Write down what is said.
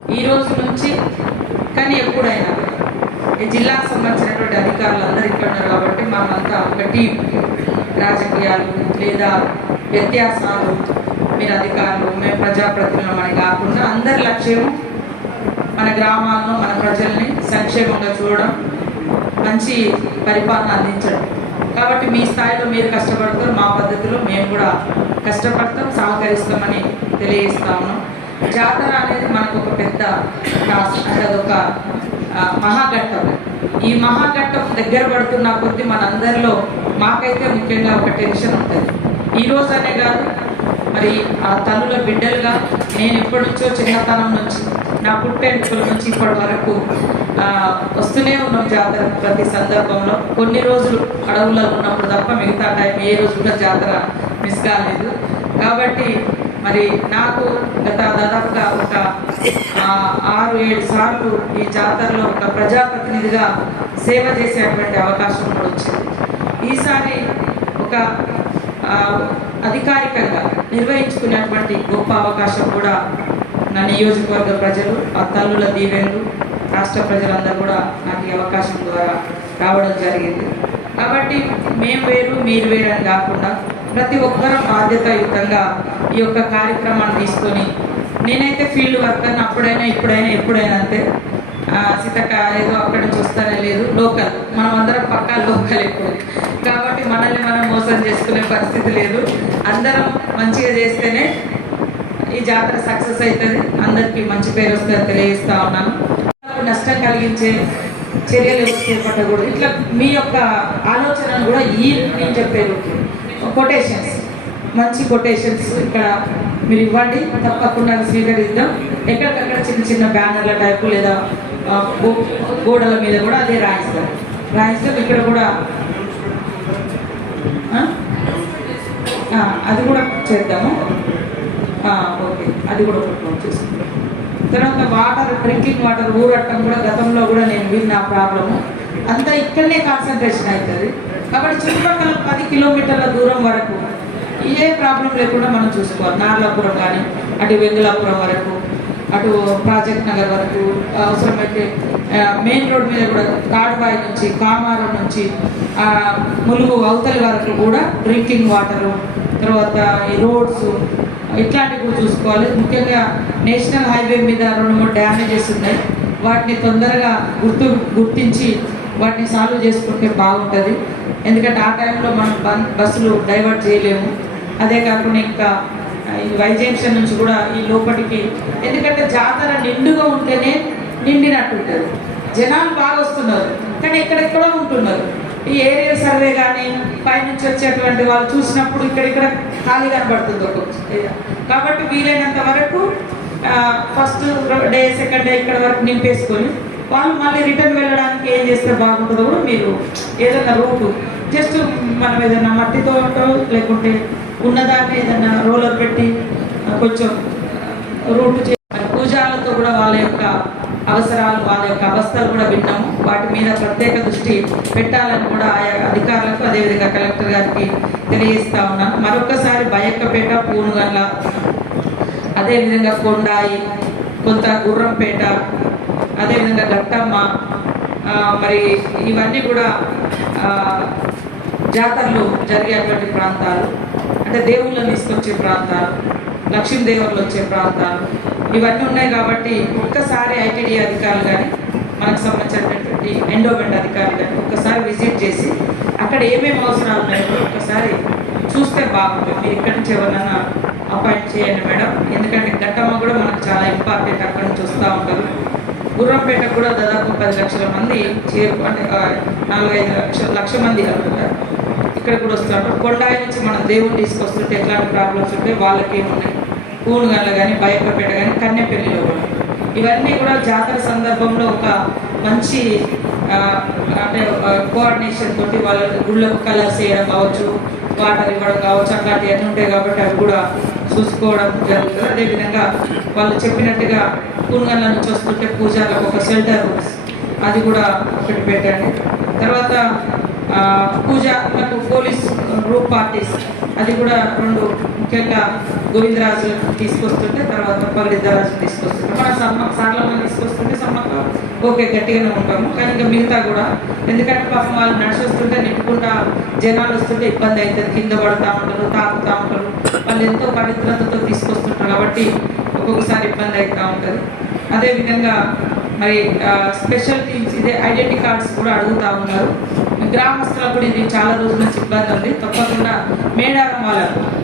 ఈ రోజు నుంచి కానీ ఎప్పుడైనా ఈ జిల్లాకు సంబంధించినటువంటి అధికారులు అందరూ ఇక్కడ ఉన్నారు కాబట్టి మనమంతా ఒక టీం. రాజకీయాలు లేదా వ్యత్యాసాలు మీరు అధికారులు మేము ప్రజాప్రతినిధులు అని కాకుండా అందరి లక్ష్యం మన గ్రామాలను మన ప్రజల్ని సంక్షేమంగా చూడడం మంచి పరిపాలన అందించడం. కాబట్టి మీ స్థాయిలో మీరు కష్టపడతారు మా పద్ధతిలో మేము కూడా కష్టపడతాం సహకరిస్తామని తెలియజేస్తా ఉన్నాం. జాతర అనేది మనకు ఒక పెద్ద టాస్క్ అంటే అదొక మహాఘట్టం. ఈ మహాఘట్టం దగ్గర పడుతున్న కొద్ది మనందరిలో మాకైతే ముఖ్యంగా ఒక టెన్షన్ ఉంటుంది. ఈ రోజు అనే కాదు మరి ఆ తల్లుల బిడ్డలుగా నేను ఎప్పటి నుంచో చిన్నతనం నుంచి నా పుట్టెంటుకల నుంచి ఇప్పటి వరకు వస్తూనే ఉన్నాం జాతర ప్రతి సందర్భంలో. కొన్ని రోజులు అడవుల్లో ఉన్నప్పుడు తప్ప మిగతా టైం ఏ రోజు కూడా జాతర మిస్ కాలేదు. కాబట్టి మరి నాకు గత దాదాపుగా ఒక ఆరు ఏడు సార్లు ఈ జాతరలో ఒక ప్రజాప్రతినిధిగా సేవ చేసేటువంటి అవకాశం కూడా వచ్చింది. ఈసారి ఒక అధికారికంగా నిర్వహించుకునేటువంటి గొప్ప అవకాశం కూడా నా నియోజకవర్గ ప్రజలు ఆ తల్లుల దీవెనలు రాష్ట్ర ప్రజలందరూ కూడా నాకు ఈ అవకాశం ద్వారా రావడం జరిగింది. కాబట్టి మేము వేరు మీరు వేరు అని కాకుండా ప్రతి ఒక్కరూ బాధ్యతాయుతంగా ఈ యొక్క కార్యక్రమాన్ని తీసుకొని నేనైతే ఫీల్డ్ వర్కర్ అప్పుడైనా ఇప్పుడైనా ఎప్పుడైనా అంతే. సీతక్క ఏదో అక్కడ నుంచి వస్తానే లేదు. లోకల్. మనం అందరం పక్కా లోకల్ ఇప్పుడు కాబట్టి మనల్ని మనం మోసం చేసుకునే పరిస్థితి లేదు. అందరం మంచిగా చేస్తేనే ఈ జాతర సక్సెస్ అవుతుంది అందరికీ మంచి పేరు వస్తుందని తెలియజేస్తా ఉన్నాను. నష్టం కలిగించే చర్యలు ఎవరు చేపట్టకూడదు ఇట్లా మీ యొక్క ఆలోచనను కూడా ఈ నేను చెప్పేది కొటేషన్స్ మంచి కొటేషన్స్ ఇక్కడ మీరు ఇవ్వండి. తప్పకుండా స్వీకరిద్దాం. ఎక్కడికక్కడ చిన్న చిన్న బ్యానర్ల టైపు లేదా గోడల మీద కూడా అదే రాయిస్తాం రాయిస్తాం ఇక్కడ కూడా అది కూడా చేద్దాము. ఓకే. అది కూడా ఒకటి నోట్ చేసుకుంటాం తర్వాత వాటర్ డ్రింకింగ్ వాటర్ ఊరట్టం కూడా గతంలో కూడా నేను విన్న ప్రాబ్లము. అంతా ఇక్కడనే కాన్సన్ట్రేషన్ అవుతుంది. కాబట్టి చుట్టుపక్కల పది కిలోమీటర్ల దూరం వరకు ఏ ప్రాబ్లం లేకుండా మనం చూసుకోవాలి. నార్లాపురం కానీ అటు వెంగులాపురం వరకు అటు ప్రాజెక్ట్ నగర్ వరకు అవసరమైతే మెయిన్ రోడ్ మీద కూడా తాడుబాయి నుంచి కామారం నుంచి ములుగు అవతలి వరకు కూడా డ్రింకింగ్ వాటరు తర్వాత ఈ రోడ్స్ ఇట్లాంటివి కూడా చూసుకోవాలి. ముఖ్యంగా నేషనల్ హైవే మీద రెండు మూడు డ్యామేజెస్ ఉన్నాయి. వాటిని తొందరగా గుర్తు గుర్తించి వాటిని సాల్వ్ చేసుకుంటే బాగుంటుంది. ఎందుకంటే ఆ టైంలో మనం బన్- బస్సులు డైవర్ట్ చేయలేము. అదే కాకుండా ఇంకా ఈ వైజంక్షన్ నుంచి కూడా ఈ లోపలికి ఎందుకంటే జాతర నిండుగా ఉంటేనే నిండినట్టు ఉంటుంది. జనాలు బాగా వస్తున్నారు కానీ ఎక్కడెక్కడ ఉంటున్నారు. ఈ ఏరియా సర్వే కానీ పైనుంచి వచ్చేటువంటి వాళ్ళు చూసినప్పుడు ఇక్కడిక్కడ ఖాళీ కనబడుతుంది ఒక కాబట్టి వీలైనంత వరకు ఫస్ట్ డే సెకండ్ డే ఇక్కడ వరకు నింపేసుకొని వాళ్ళు మళ్ళీ రిటర్న్ వెళ్ళడానికి ఏం చేస్తే బాగుంటుందో కూడా మీరు ఏదైనా రూటు జస్ట్ మనం ఏదైనా మట్టితో లేకుంటే ఉన్నదాన్ని ఏదైనా రోలర్ పెట్టి కొంచెం రూట్ చే పూజాలతో కూడా వాళ్ళ యొక్క అవసరాలు వాళ్ళ యొక్క అవస్థలు కూడా విన్నాము. వాటి మీద ప్రత్యేక దృష్టి పెట్టాలని కూడా ఆయా అధికారులకు అదేవిధంగా కలెక్టర్ గారికి తెలియజేస్తా ఉన్నాను. మరొకసారి బయక్కపేట పూనుగల్ల అదేవిధంగా కొండాయి కొంత గుర్రంపేట అదేవిధంగా గట్టమ్మ మరి ఇవన్నీ కూడా జాతరలు జరిగేటువంటి ప్రాంతాలు అంటే దేవుళ్ళని తీసుకొచ్చే ప్రాంతాలు లక్ష్మీదేవుళ్ళు వచ్చే ప్రాంతాలు ఇవన్నీ ఉన్నాయి కాబట్టి ఒక్కసారి ఐటీడీ అధికారులు కానీ మనకు సంబంధించినటువంటి ఎండోమెంట్ అధికారులు కానీ ఒక్కసారి విజిట్ చేసి అక్కడ ఏమేమి అవసరాలు ఉన్నాయో ఒక్కసారి చూస్తే బాగుంటుంది. మీరు ఇక్కడి నుంచి ఎవరైనా అపాయింట్ చేయండి మేడం. ఎందుకంటే గట్టమ్మ కూడా మనకు చాలా ఇంపార్టెంట్ అక్కడ నుంచి వస్తూ ఉంటారు గుర్రంపేట కూడా దాదాపు పది లక్షల మంది చేరు అంటే నాలుగైదు లక్ష లక్ష మంది అనుకుంటారు ఇక్కడ కూడా వస్తున్నారు. కొండాయి నుంచి మనం దేవుని తీసుకొస్తుంటే ఎట్లాంటి ప్రాబ్లమ్స్ ఉంటాయి వాళ్ళకి ఏమున్నాయి పూనుగల్ల కానీ బయపపేట కానీ కన్యపల్లిలో కూడా. ఇవన్నీ కూడా జాతర సందర్భంలో ఒక మంచి అంటే కోఆర్డినేషన్ తోటి వాళ్ళ గుళ్ళకు కలర్స్ వేయడం కావచ్చు వాటర్ ఇవ్వడం కావచ్చు అట్లాంటివన్నీ ఉంటాయి కాబట్టి అవి కూడా చూసుకోవడం జరుగుతుంది. అదేవిధంగా వాళ్ళు చెప్పినట్టుగా కూనగల్ల నుంచి వస్తుంటే పూజాలకు ఒక షెల్టర్ అది కూడా ఒకటి పెట్టండి. తర్వాత ఆ, పూజ మనకు పోలీస్ గ్రూప్ పార్టీస్ అది కూడా రెండు ముఖ్యంగా గోవిందరాజు తీసుకొస్తుంటే తర్వాత పగడిద్దరాజు తీసుకొస్తుంటే. మన సమ్మ సార్లమ్మ తీసుకొస్తుంటే సమ్మక్క ఓకే గట్టిగానే ఉంటాము. కానీ ఇంకా మిగతా కూడా. ఎందుకంటే పాపం వాళ్ళు నడిచి వస్తుంటే నెట్టుకుంటా జనాలు వస్తుంటే ఇబ్బంది అవుతుంది. కింద పడుతూ ఉంటారు తాకుతూ ఉంటారు. వాళ్ళు ఎంతో పవిత్రతతో తీసుకొస్తుంటారు కాబట్టి ఒక్కొక్కసారి ఇబ్బంది అవుతూ ఉంటుంది. అదేవిధంగా మరి స్పెషల్ టీమ్స్ ఇదే ఐడెంటిటీ కార్డ్స్ కూడా అడుగుతూ ఉన్నారు. గ్రామస్తులకు కూడా ఇది చాలా రోజుల నుంచి ఇబ్బంది ఉంది. తప్పకుండా మేడారం వాళ్ళకు.